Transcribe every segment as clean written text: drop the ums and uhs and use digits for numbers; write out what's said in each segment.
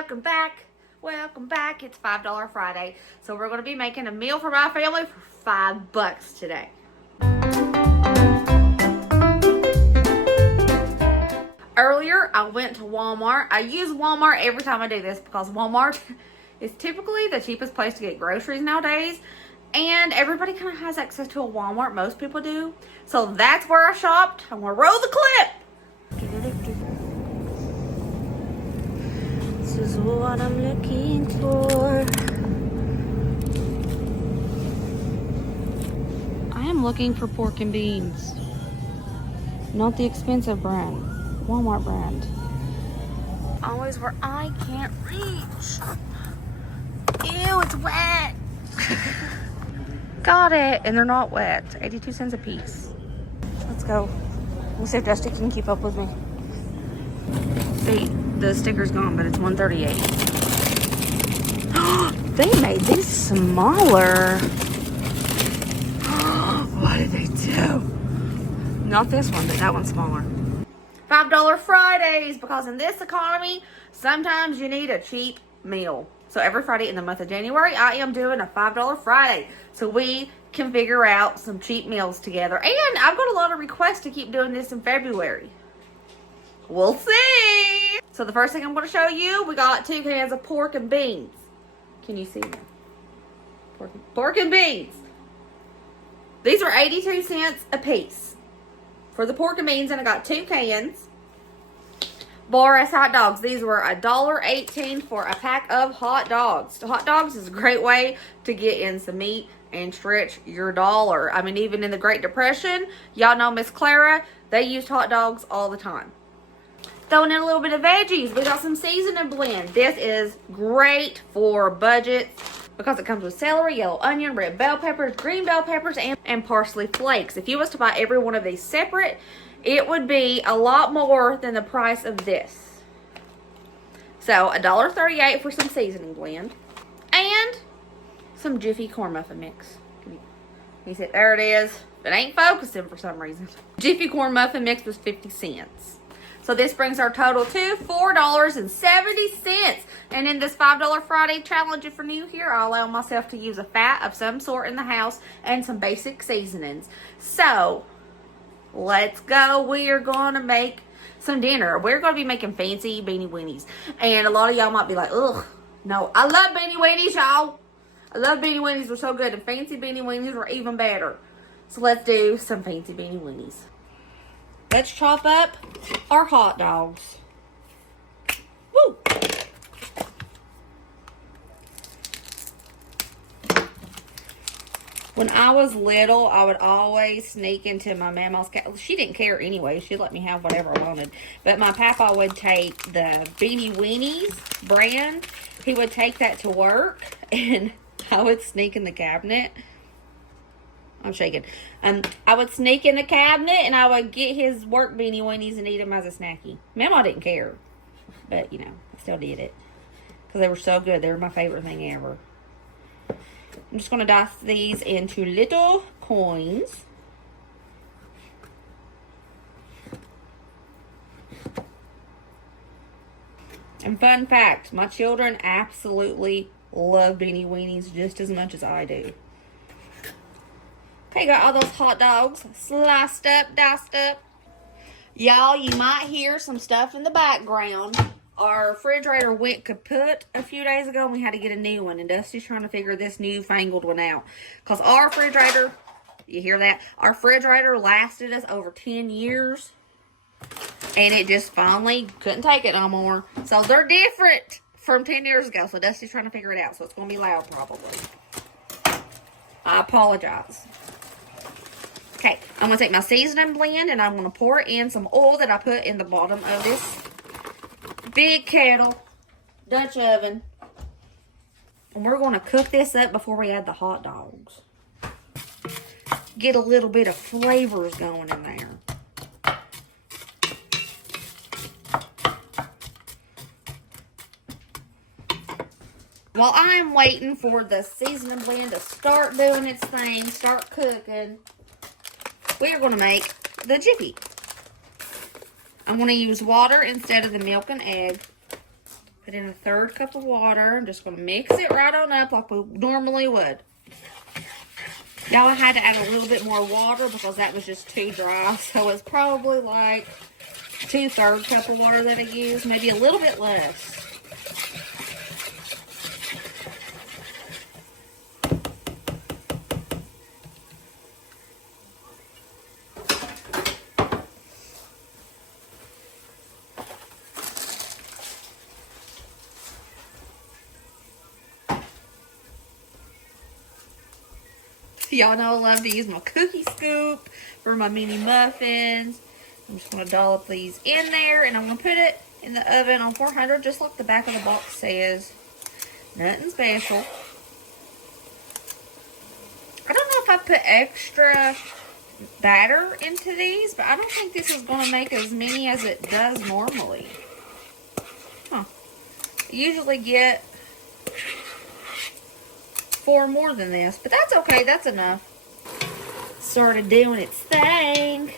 welcome back. Welcome back. It's $5 Friday. So we're going to be making a meal for my family for $5 today. Earlier, I went to Walmart. I use Walmart every time I do this because Walmart is typically the cheapest place to get groceries nowadays. And everybody kind of has access to a Walmart. Most people do. So that's where I shopped. I'm going to roll the clip. This is what I'm looking for. I am looking for pork and beans. Not the expensive brand. Walmart brand. Always where I can't reach. Ew, it's wet. Got it. And they're not wet. 82 cents a piece. Let's go. We'll see if Dusty can keep up with me. See, the sticker's gone, but it's $1.38. They made these smaller. What did they do? Not this one, but that one's smaller. $5 Fridays, because in this economy, sometimes you need a cheap meal. So every Friday in the month of January, I am doing a $5 Friday. So we can figure out some cheap meals together. And I've got a lot of requests to keep doing this in February. We'll see. So the first thing I'm going to show you, we got 2 cans of pork and beans. Can you see them? Pork and beans. These are 82 cents a piece for the pork and beans, and I got 2 cans. Boris hot dogs. These were $1.18 for a pack of hot dogs. Hot dogs is a great way to get in some meat and stretch your dollar. I mean, even in the Great Depression, y'all know Miss Clara, they used hot dogs all the time. Throwing in a little bit of veggies. We got some seasoning blend. This is great for budgets because it comes with celery, yellow onion, red bell peppers, green bell peppers, and parsley flakes. If you was to buy every one of these separate, it would be a lot more than the price of this. So $1.38 for some seasoning blend. And some Jiffy corn muffin mix. He said, there it is. It ain't focusing for some reason. Jiffy corn muffin mix was 50 cents. So this brings our total to $4.70. And in this $5 Friday challenge, if you're new here, I allow myself to use a fat of some sort in the house and some basic seasonings. So let's go. We are going to make some dinner. We're going to be making fancy beanie weenies. And a lot of y'all might be like, ugh, no. I love beanie weenies, y'all. I love beanie weenies. They're so good. And fancy beanie weenies are even better. So let's do some fancy beanie weenies. Let's chop up our hot dogs. Woo! When I was little, I would always sneak into my mama's cat. She didn't care anyway. She let me have whatever I wanted. But my papa would take the Beanie Weenies brand. He would take that to work, and I would sneak in the cabinet. I'm shaking. I would sneak in the cabinet, and I would get his work Beanie Weenies and eat them as a snacky. Mama didn't care. But, you know, I still did it. Because they were so good. They were my favorite thing ever. I'm just going to dice these into little coins. And fun fact, my children absolutely love Beanie Weenies just as much as I do. Okay, got all those hot dogs sliced up, diced up. Y'all, you might hear some stuff in the background. Our refrigerator went kaput a few days ago, and we had to get a new one. And Dusty's trying to figure this newfangled one out. Because our refrigerator, you hear that? Our refrigerator lasted us over 10 years. And it just finally couldn't take it no more. So they're different from 10 years ago. So Dusty's trying to figure it out. So it's going to be loud probably. I apologize. Okay, I'm going to take my seasoning blend, and I'm going to pour in some oil that I put in the bottom of this big kettle, Dutch oven. And we're going to cook this up before we add the hot dogs. Get a little bit of flavors going in there. While I'm waiting for the seasoning blend to start doing its thing, start cooking, we are going to make the Jiffy. I'm going to use water instead of the milk and egg. Put in a 1/3 cup of water. I'm just going to mix it right on up like we normally would. Y'all, I had to add a little bit more water because that was just too dry. So it's probably like 2/3 cup of water that I used, maybe a little bit less. Y'all know I love to use my cookie scoop for my mini muffins. I'm just going to dollop these in there, and I'm going to put it in the oven on 400, just like the back of the box says. Nothing special. I don't know if I put extra batter into these, but I don't think this is going to make as many as it does normally. Huh. I usually get 4 more than this, but that's okay. That's enough. Started doing its thing.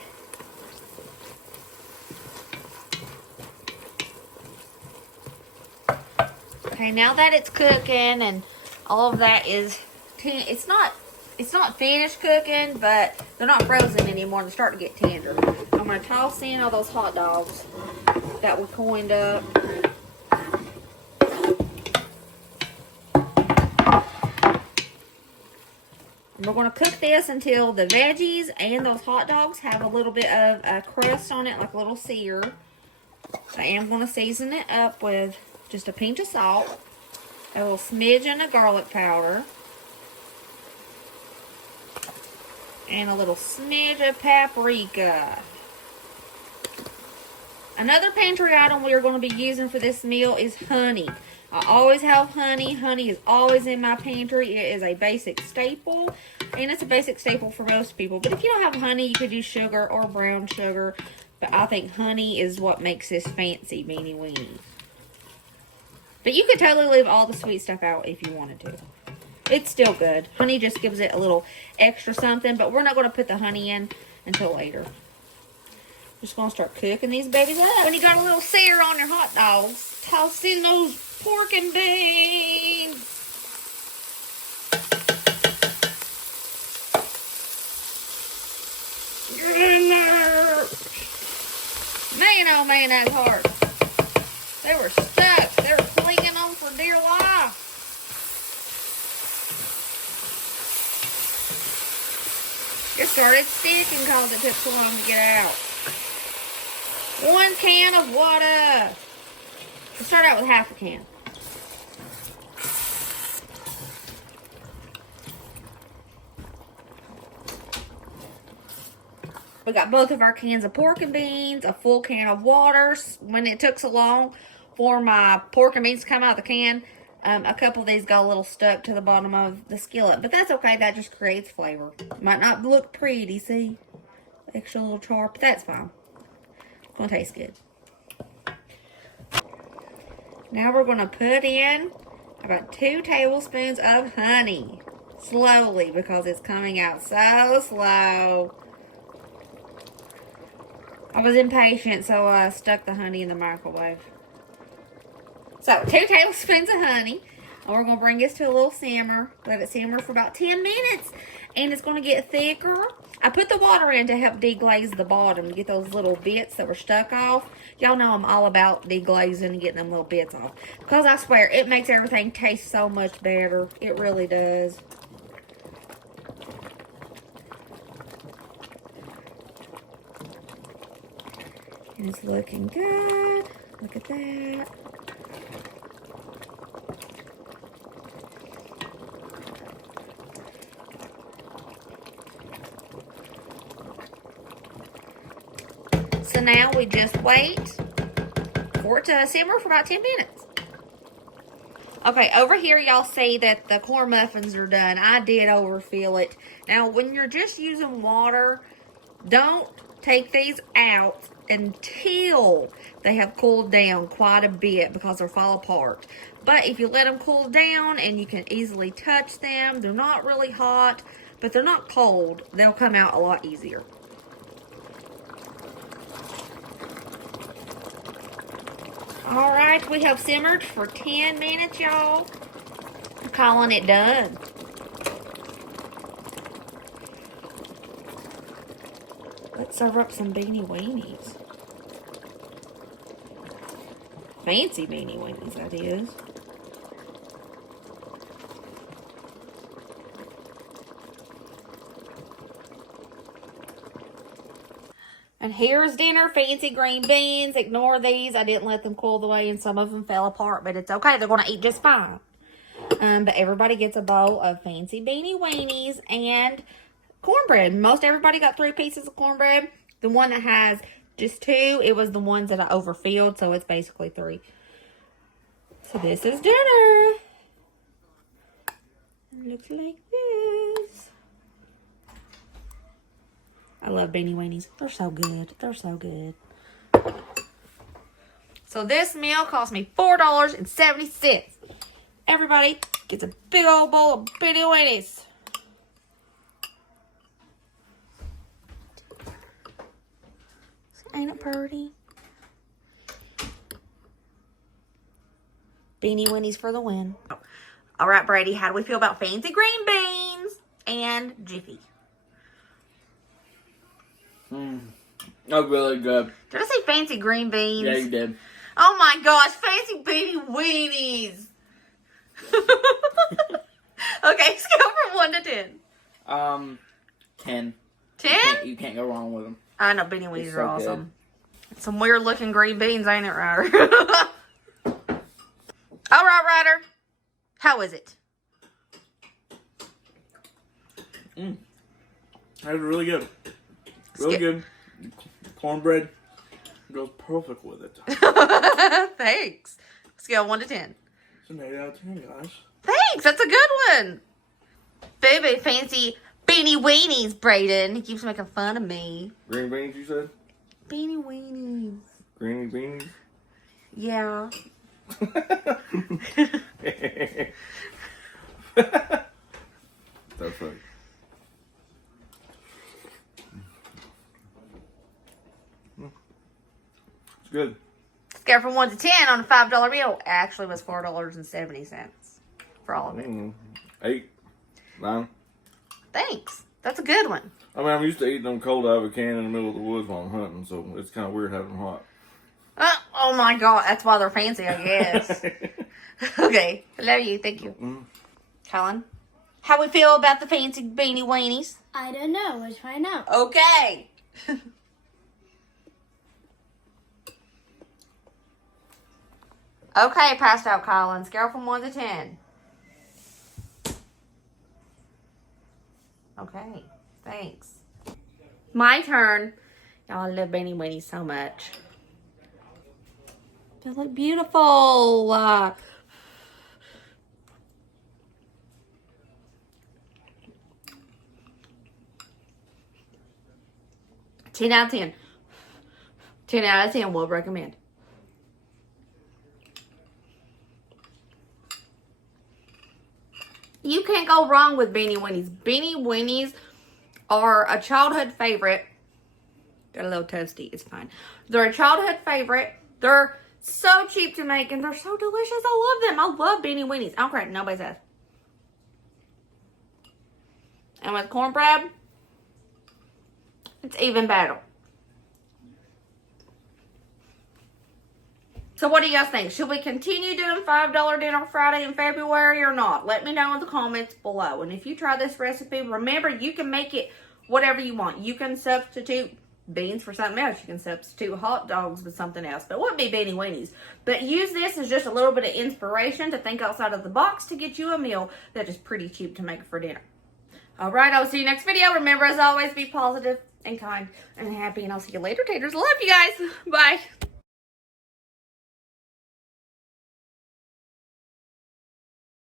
Okay, now that it's cooking and all of that is, it's not finished cooking, but they're not frozen anymore. They're starting to get tender. I'm going to toss in all those hot dogs that we coined up. And we're going to cook this until the veggies and those hot dogs have a little bit of a crust on it, like a little sear. I am going to season it up with just a pinch of salt, a little smidgen of garlic powder, and a little smidge of paprika. Another pantry item we are going to be using for this meal is honey. I always have honey. Honey is always in my pantry. It is a basic staple, and it's a basic staple for most people. But if you don't have honey, you could use sugar or brown sugar. But I think honey is what makes this fancy beanie weenie. But you could totally leave all the sweet stuff out if you wanted to. It's still good. Honey just gives it a little extra something, but we're not going to put the honey in until later. Just going to start cooking these babies up. When you got a little sear on your hot dogs, toss in those pork and beans. Get in there. Man, oh man, that's hard. They were stuck. They were clinging on for dear life. It started sticking because it took so long to get out. 1 can of water. We'll start out with half a can. We got both of our cans of pork and beans, a full can of water. When it took so long for my pork and beans to come out of the can, a couple of these got a little stuck to the bottom of the skillet. But that's okay. That just creates flavor. Might not look pretty, see? Extra little char, but that's fine. It's going to taste good. Now we're going to put in about 2 tablespoons of honey. Slowly, because it's coming out so slow. I was impatient, so I stuck the honey in the microwave. So, 2 tablespoons of honey. And we're going to bring this to a little simmer. Let it simmer for about 10 minutes. And it's going to get thicker. I put the water in to help deglaze the bottom. To get those little bits that were stuck off. Y'all know I'm all about deglazing and getting them little bits off. Because I swear, it makes everything taste so much better. It really does. And it's looking good. Look at that. So now we just wait for it to simmer for about 10 minutes. Okay, over here y'all see that the corn muffins are done. I did overfill it. Now, when you're just using water, don't take these out until they have cooled down quite a bit because they'll fall apart. But if you let them cool down and you can easily touch them, they're not really hot, but they're not cold. They'll come out a lot easier. All right, we have simmered for 10 minutes, y'all. I'm calling it done. Let's serve up some beanie weenies. Fancy beanie weenies, that is. And here's dinner, fancy green beans. Ignore these. I didn't let them cool the way and some of them fell apart, but it's okay. They're going to eat just fine. But everybody gets a bowl of fancy beanie weenies and cornbread. Most everybody got 3 pieces of cornbread. The one that has just 2, it was the ones that I overfilled, so it's basically 3. So this is dinner. It looks like this. I love beanie weenies. They're so good. They're so good. So this meal cost me $4.70. Everybody gets a big old bowl of beanie weenies. Ain't it pretty? Beanie weenies for the win. All right, Brady, how do we feel about fancy green beans and Jiffy? That's really good. Did I say fancy green beans? Yeah, you did. Oh my gosh, fancy beanie weenies. Okay, scale from 1 to 10. 10. 10? You can't go wrong with them. I know, beanie weenies so are awesome. Good. Some weird looking green beans, ain't it, Ryder? All right, Ryder. How is it? That's really good. Really good. Cornbread goes perfect with it. Thanks. Scale 1 to 10. It's an 8 out of 10, guys. Thanks. That's a good one. Baby, fancy beanie weenies, Brayden. He keeps making fun of me. Green beans, you said? Beanie weenies. Greeny beans? Yeah. That's right. It's good. Scale from 1 to 10 on a $5 bill actually was $4.70 for all of it. 8, 9. Thanks. That's a good one. I mean, I'm used to eating them cold out of a can in the middle of the woods while I'm hunting, so it's kind of weird having them hot. Oh my God. That's why they're fancy, I guess. Okay. I love you. Thank you. Colin, how we feel about the fancy beanie weenies? I don't know. Let's find out. Okay. Okay, passed out, Colin. Scale from 1 to 10. Okay, thanks. My turn. Y'all, I love beanie weenies so much. They look beautiful. 10 out of 10. 10 out of 10 would recommend. You can't go wrong with beanie weenies. Beanie weenies are a childhood favorite. They're a little toasty. It's fine. They're a childhood favorite. They're so cheap to make and they're so delicious. I love them. I love beanie weenies. I don't care. Nobody says. And with cornbread, it's even better. So what do you guys think? Should we continue doing $5 Dinner Friday in February or not? Let me know in the comments below. And if you try this recipe, remember you can make it whatever you want. You can substitute beans for something else. You can substitute hot dogs with something else. But it wouldn't be beanie weenies. But use this as just a little bit of inspiration to think outside of the box to get you a meal that is pretty cheap to make for dinner. Alright, I'll see you next video. Remember, as always, be positive and kind and happy. And I'll see you later, taters. Love you guys. Bye.